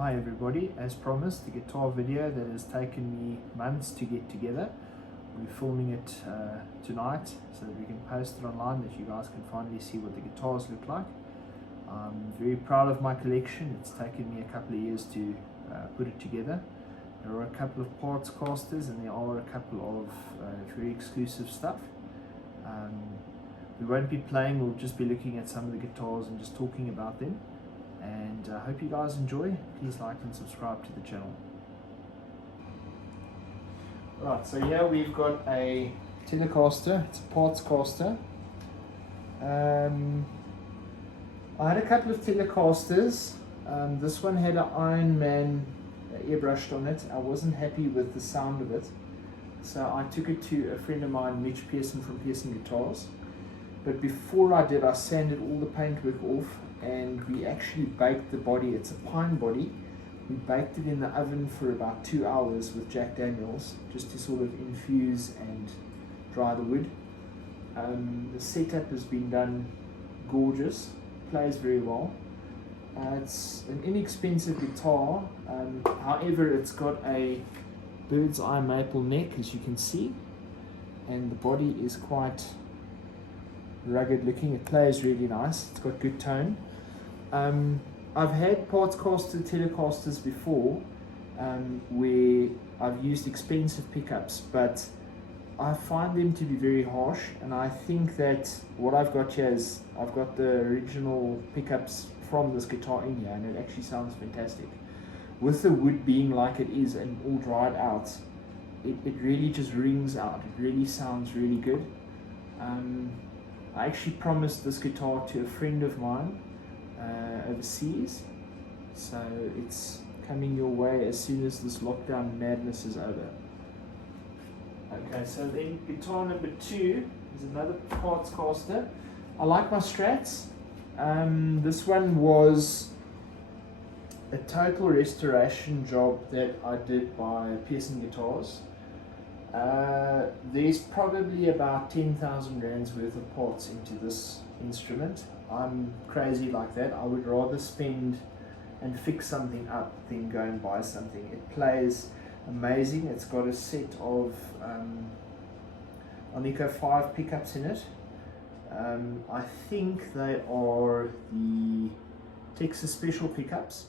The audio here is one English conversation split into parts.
Hi everybody, as promised, the guitar video that has taken me months to get together. We're filming it tonight so that we can post it online, that you guys can finally see what the guitars look like. I'm very proud of my collection. It's taken me a couple of years to put it together. There are a couple of parts casters and there are a couple of very exclusive stuff. We won't be playing, we'll just be looking at some of the guitars and just talking about them. And I hope you guys enjoy. Please like and subscribe to the channel. Right, so here we've got a Telecaster. It's a parts caster. I had a couple of Telecasters. This one had an Iron Man airbrushed on it. I wasn't happy with the sound of it, so I took it to a friend of mine, Mitch Pearson from Pearson Guitars. But before I did, I sanded all the paintwork off and we actually baked the body. It's a pine body. We baked it in the oven for about 2 hours with Jack Daniels, just to sort of infuse and dry the wood. The setup has been done gorgeous, plays very well. It's an inexpensive guitar, however it's got a bird's eye maple neck, as you can see, and the body is quite rugged looking. It plays really nice, it's got good tone. I've had parts casted Telecasters before where I've used expensive pickups, but I find them to be very harsh, and I think that what I've got here is I've got the original pickups from this guitar in here, and it actually sounds fantastic. With the wood being like it is and all dried out, it really just rings out. It really sounds really good. I actually promised this guitar to a friend of mine overseas, so it's coming your way as soon as this lockdown madness is over. Okay, so then guitar number 2 is another parts caster. I like my Strats. This one was a total restoration job that I did by Pearson Guitars. There's probably about 10,000 rands worth of parts into this instrument. I'm crazy like that. I would rather spend and fix something up than go and buy something. It plays amazing. It's got a set of Alnico 5 pickups in it. I think they are the Texas Special pickups,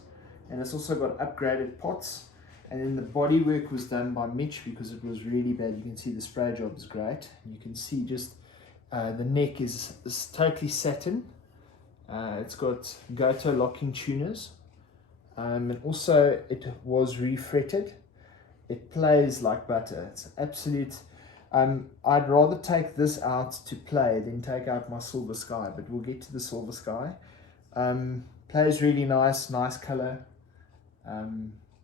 and it's also got upgraded pots. And then the body work was done by Mitch because it was really bad. You can see the spray job is great. You can see just the neck is totally satin. It's got Goto locking tuners. And also it was refretted. It plays like butter. It's absolute. I'd rather take this out to play than take out my Silver Sky, but we'll get to the Silver Sky. Plays really nice color.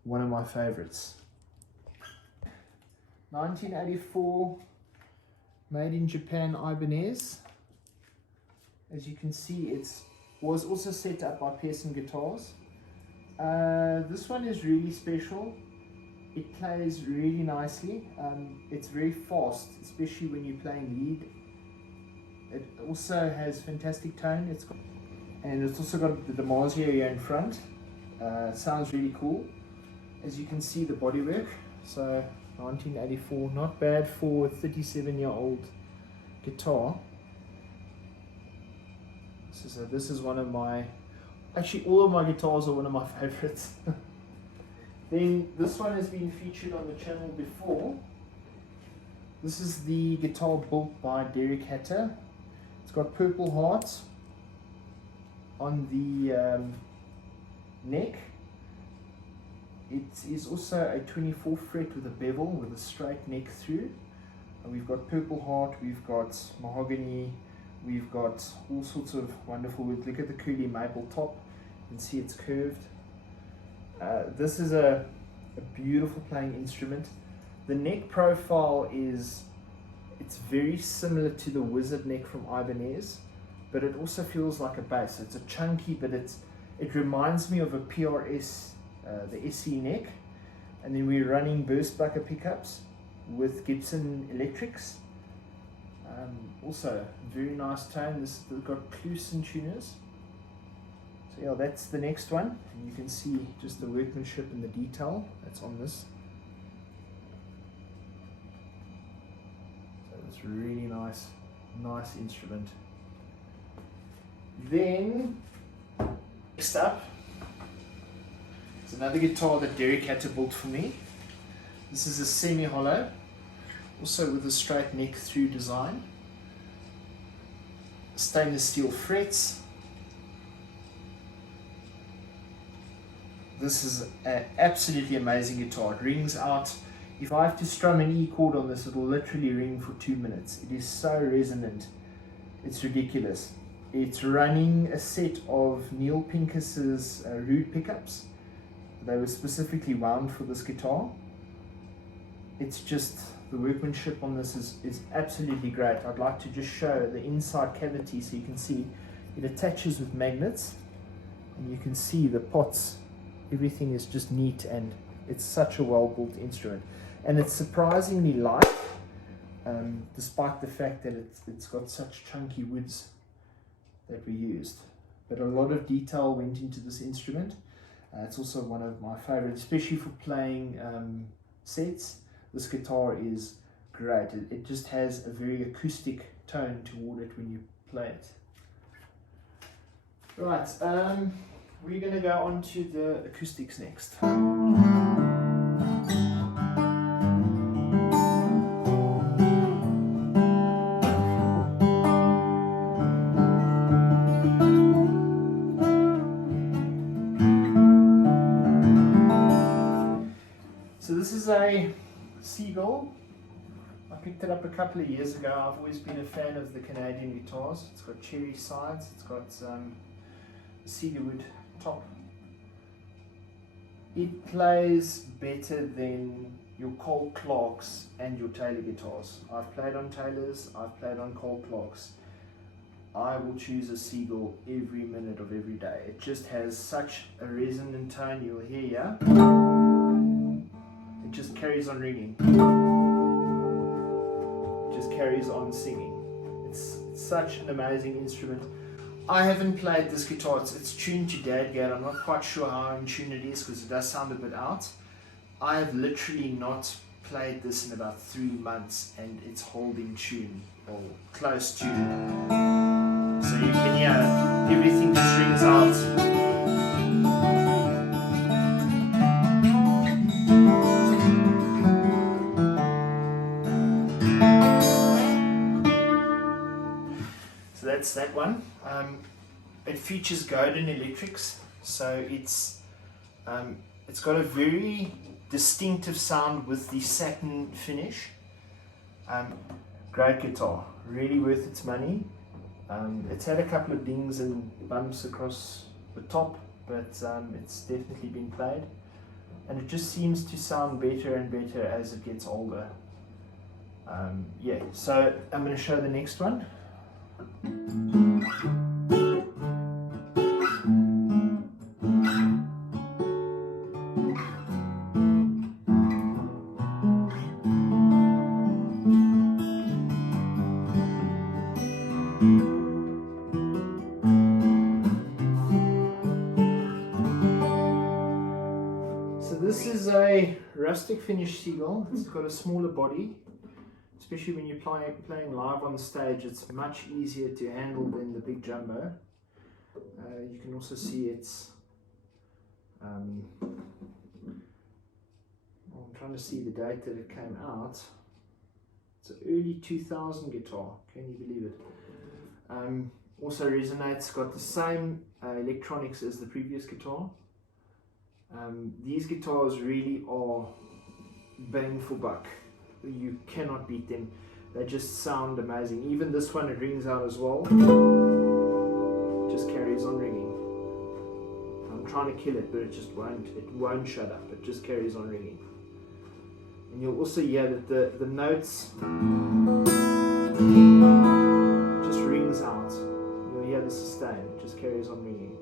One of my favorites. 1984, made in Japan Ibanez. As you can see, it was also set up by Pearson Guitars. This one is really special. It plays really nicely. It's very fast, especially when you're playing lead. It also has fantastic tone. And it's also got the Damasio here in front. Sounds really cool. As you can see, the bodywork. So 1984, not bad for a 37-year-old guitar. So this is one of my, actually all of my guitars are one of my favorites. Then this one has been featured on the channel before. This is the guitar built by Derek Hatter. It's got Purple Heart on the neck. It is also a 24 fret with a bevel with a straight neck through. And we've got Purple Heart, we've got mahogany, we've got all sorts of wonderful wood. Look at the Cooley maple top, you can see it's curved. This is a beautiful playing instrument. The neck profile it's very similar to the Wizard neck from Ibanez, but it also feels like a bass. It's a chunky, but it reminds me of a PRS, the SE neck. And then we're running Burstbucker pickups with Gibson Electrics. Also very nice tone. This has got Kluson tuners. So yeah, that's the next one, and you can see just the workmanship and the detail that's on this. So it's really nice instrument. Then next up is another guitar that Derek had to build for me. This is a semi-hollow, also with a straight neck through design. Stainless steel frets. This is an absolutely amazing guitar. It rings out. If I have to strum an E chord on this, it will literally ring for 2 minutes. It is so resonant. It's ridiculous. It's running a set of Neil Pincus's Rude pickups. They were specifically wound for this guitar. It's just, the workmanship on this is absolutely great. I'd like to just show the inside cavity so you can see it attaches with magnets, and you can see the pots. Everything is just neat, and it's such a well built instrument, and it's surprisingly light, despite the fact that it's got such chunky woods that we used. But a lot of detail went into this instrument. It's also one of my favorites, especially for playing sets. This guitar is great. It just has a very acoustic tone toward it when you play it. Right, we're going to go on to the acoustics next. So this is a Seagull. I picked it up a couple of years ago. I've always been a fan of the Canadian guitars. It's got cherry sides, it's got cedarwood top. It plays better than your Cole Clarks and your Taylor guitars. I've played on Taylors, I've played on Cole Clarks. I will choose a Seagull every minute of every day. It just has such a resonant tone. You'll hear, yeah? It just carries on ringing. It just carries on singing. It's such an amazing instrument. I haven't played this guitar. It's tuned to Dadgad. I'm not quite sure how in tune it is because it does sound a bit out. I have literally not played this in about 3 months, and it's holding tune, or close to. So you can hear everything just rings out. That's that one. It features Godin electrics, so it's got a very distinctive sound with the satin finish. Great guitar, really worth its money. It's had a couple of dings and bumps across the top, but it's definitely been played, and it just seems to sound better and better as it gets older. Yeah, so I'm going to show the next one. So this is a rustic finish Seagull. It's got a smaller body. Especially when you're playing live on the stage, it's much easier to handle than the big jumbo. You can also see it's, I'm trying to see the date that it came out. It's an early 2000 guitar, can you believe it? Also resonates, got the same electronics as the previous guitar. These guitars really are bang for buck. You cannot beat them. They just sound amazing. Even this one, it rings out as well. It just carries on ringing. I'm trying to kill it, but it just won't. It won't shut up. It just carries on ringing. And you'll also hear that the notes just rings out. You'll hear the sustain. It just carries on ringing.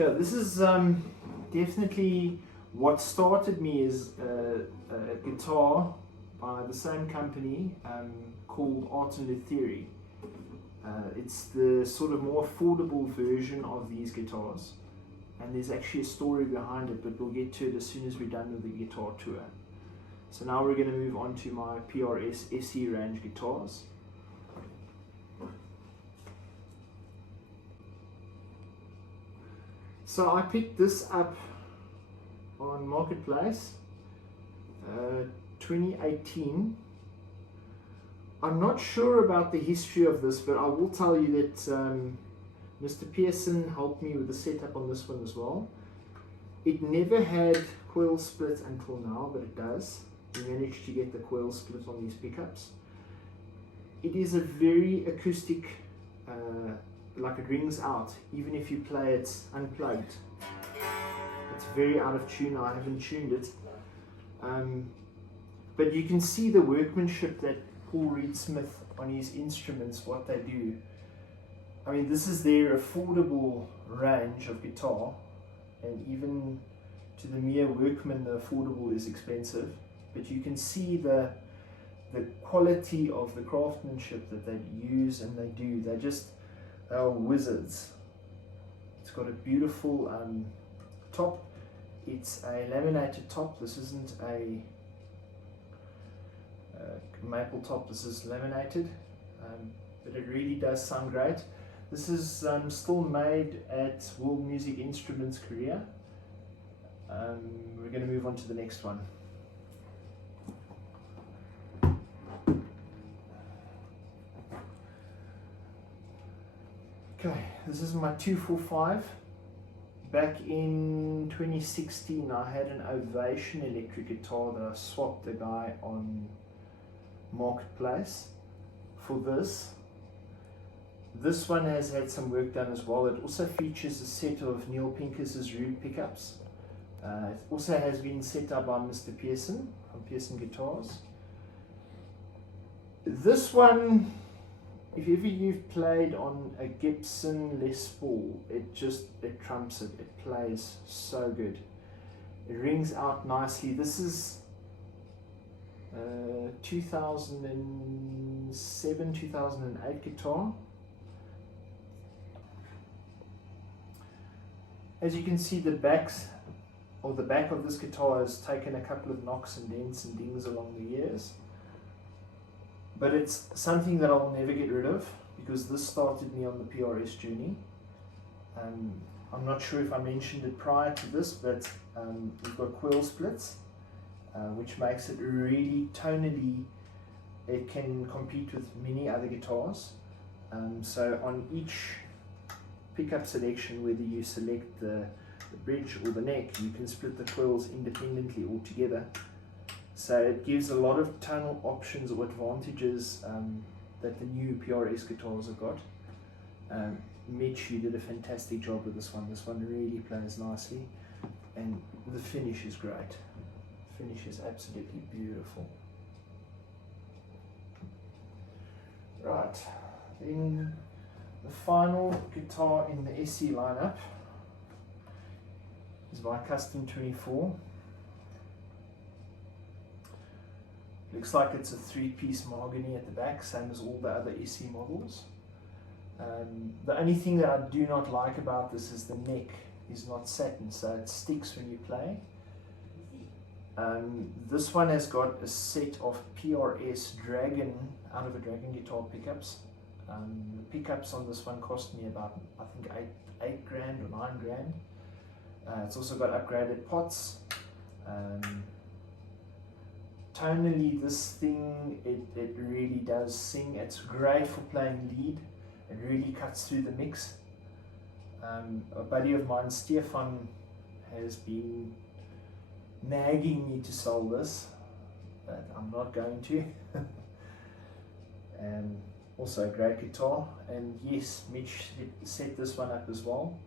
Yeah, this is definitely what started me is a guitar by the same company called Art and the Theory. It's the sort of more affordable version of these guitars, and there's actually a story behind it, but we'll get to it as soon as we're done with the guitar tour. So now we're going to move on to my PRS SE range guitars. So I picked this up on Marketplace 2018. I'm not sure about the history of this, but I will tell you that Mr. Pearson helped me with the setup on this one as well. It never had coil split until now, but it does. We managed to get the coil split on these pickups. It is a very acoustic, like it rings out, even if you play it unplugged. It's very out of tune. I haven't tuned it. But you can see the workmanship that Paul Reed Smith on his instruments, what they do. I mean, this is their affordable range of guitar, and even to the mere workman, the affordable is expensive. But you can see the quality of the craftsmanship that they use and they do. They are wizards. It's got a beautiful top. It's a laminated top. This isn't a maple top, this is laminated, but it really does sound great. This is still made at World Music Instruments Korea. We're going to move on to the next one. Okay, this is my 245. Back in 2016 I had an Ovation electric guitar that I swapped the guy on Marketplace for this. This one has had some work done as well. It also features a set of Neil Pincus's Rude pickups. It also has been set up by Mr. Pearson from Pearson Guitars. This one, if ever you've played on a Gibson Les Paul, it trumps it. It plays so good. It rings out nicely. This is 2007, 2008 guitar. As you can see, the back of this guitar has taken a couple of knocks and dents and dings along the years. But it's something that I'll never get rid of, because this started me on the PRS journey. I'm not sure if I mentioned it prior to this, but we've got coil splits, which makes it really tonally, it can compete with many other guitars. So on each pickup selection, whether you select the bridge or the neck, you can split the coils independently or together. So it gives a lot of tonal options or advantages that the new PRS guitars have got. Mitch, you did a fantastic job with this one. This one really plays nicely, and the finish is great. The finish is absolutely beautiful. Right, then the final guitar in the SE lineup is my Custom 24. Looks like it's a 3-piece mahogany at the back, same as all the other SE models. The only thing that I do not like about this is the neck is not satin, so it sticks when you play. This one has got a set of PRS Dragon, out of a Dragon guitar pickups. The pickups on this one cost me about, I think, eight grand or 9 grand. It's also got upgraded pots. Tonally, this thing, it really does sing. It's great for playing lead. It really cuts through the mix. A buddy of mine, Stefan, has been nagging me to sell this, but I'm not going to. Also a great guitar, and yes, Mitch set this one up as well.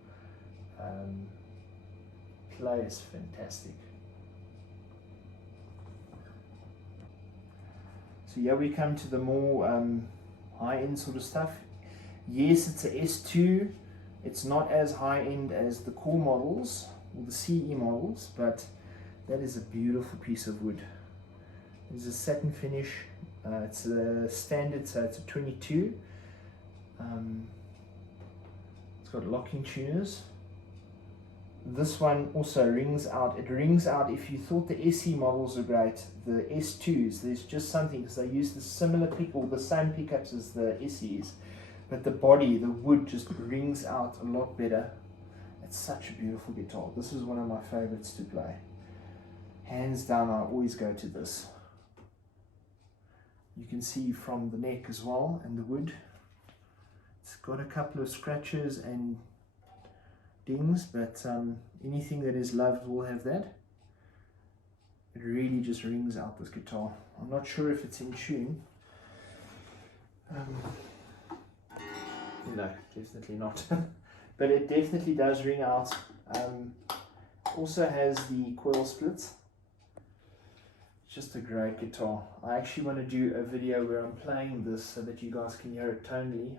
Plays fantastic. So here we come to the more high-end sort of stuff. Yes, it's a S2 It's not as high end as the core models or the CE models, but that is a beautiful piece of wood. It's a satin finish. It's a standard, so it's a 22. It's got locking tuners. This one also rings out. It rings out. If you thought the SE models were great, the S2s, there's just something, because they use the similar pick, or the same pickups as the SEs, but the body, the wood just rings out a lot better. It's such a beautiful guitar. This is one of my favorites to play. Hands down, I always go to this. You can see from the neck as well, and the wood. It's got a couple of scratches and dings, but anything that is loved will have that. It really just rings out, this guitar. I'm not sure if it's in tune. No, definitely not. But it definitely does ring out. Also has the coil splits. Just a great guitar. I actually want to do a video where I'm playing this so that you guys can hear it tonally.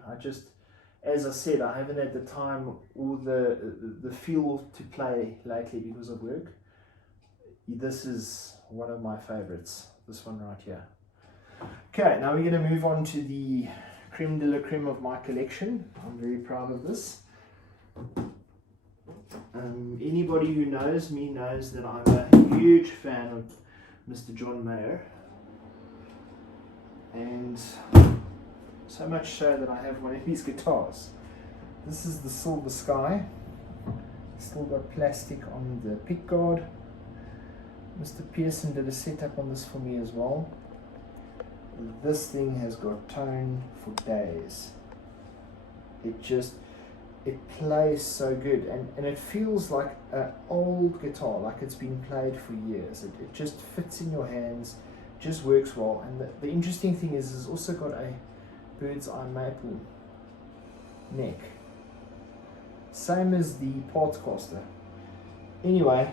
As I said, I haven't had the time or the feel to play lately because of work. This is one of my favorites, this one right here. Okay, now we're going to move on to the creme de la creme of my collection. I'm very proud of this. Anybody who knows me knows that I'm a huge fan of Mr. John Mayer, and so much so that I have one of his guitars. This is the Silver Sky. Still got plastic on the pick guard. Mr. Pearson did a setup on this for me as well. This thing has got tone for days. It plays so good, and it feels like an old guitar, like it's been played for years. It just fits in your hands, just works well. And the interesting thing is it's also got a bird's eye maple neck, same as the parts caster. Anyway,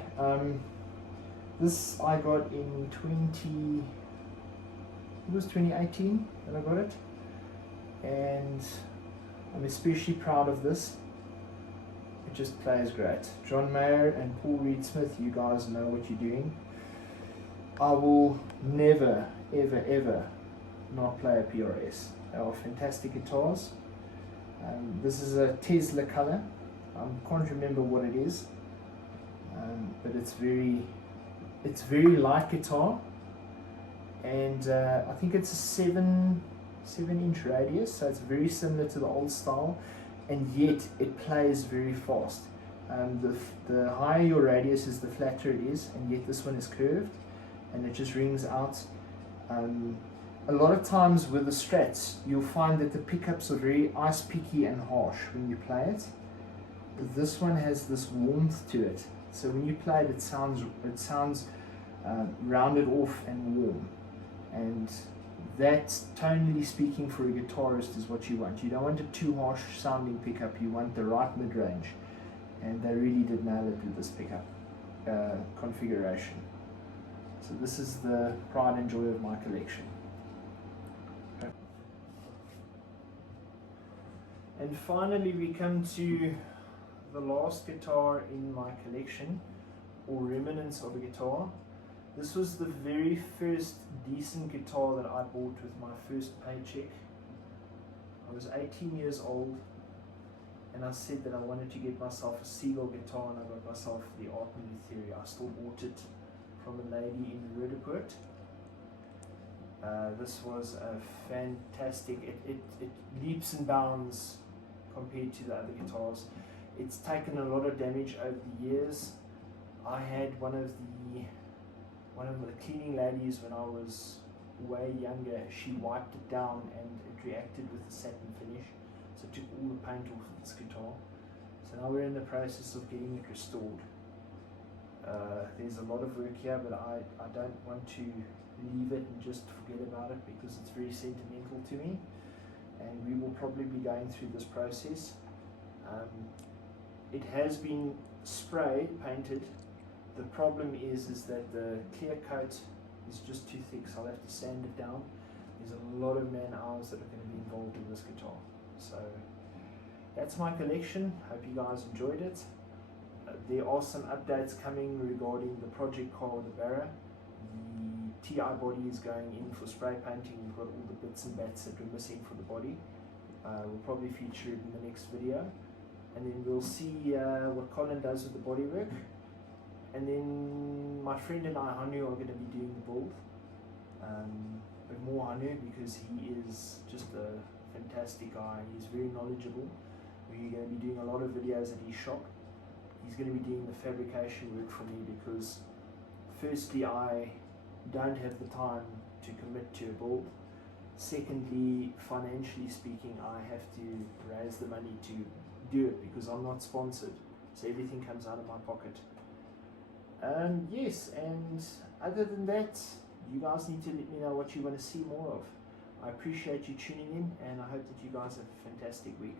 this I got in 2018 that I got it, and I'm especially proud of this. It just plays great. John Mayer and Paul Reed Smith, you guys know what you're doing. I will never, ever, ever not play a PRS. They are fantastic guitars. This is a Tesla color. I can't remember what it is, but it's very light guitar, and I think it's a 7-inch radius, so it's very similar to the old style, and yet it plays very fast. The higher your radius is, the flatter it is, and yet this one is curved, and it just rings out. A lot of times with the Strats, you'll find that the pickups are very ice picky and harsh when you play it. This one has this warmth to it, so when you play it, it sounds rounded off and warm, and that, tonally speaking, for a guitarist is what you want. You don't want a too harsh sounding pickup, you want the right mid-range, and they really did nail it with this pickup configuration. So this is the pride and joy of my collection. Okay. And finally we come to the last guitar in my collection, or remnants of a guitar. This was the very first decent guitar that I bought with my first paycheck. I was 18 years old, and I said that I wanted to get myself a Seagull guitar, and I got myself the Art New Theory. I still bought it from a lady in Rudderpoort. This was a fantastic, it leaps and bounds compared to the other guitars. It's taken a lot of damage over the years. I had one of the cleaning ladies when I was way younger. She wiped it down and it reacted with the satin finish, so it took all the paint off of this guitar. So now we're in the process of getting it restored. There's a lot of work here, but I don't want to leave it and just forget about it, because it's very sentimental to me, and we will probably be going through this process. It has been spray painted. The problem is that the clear coat is just too thick, so I'll have to sand it down. There's a lot of man hours that are going to be involved in this guitar. So that's my collection. Hope you guys enjoyed it. There are some updates coming regarding the project car with the Barra. The TI body is going in for spray painting. We've got all the bits and bats that we're missing for the body. We'll probably feature it in the next video. And then we'll see what Colin does with the bodywork. And then my friend and I, Hanu, are going to be doing the build. But more Hanu, because he is just a fantastic guy. He's very knowledgeable. We're going to be doing a lot of videos at his shop. He's going to be doing the fabrication work for me because firstly I don't have the time to commit to a build. Secondly, financially speaking, I have to raise the money to do it because I'm not sponsored, so everything comes out of my pocket. Yes, and other than that, you guys need to let me know what you want to see more of. I appreciate you tuning in, and I hope that you guys have a fantastic week.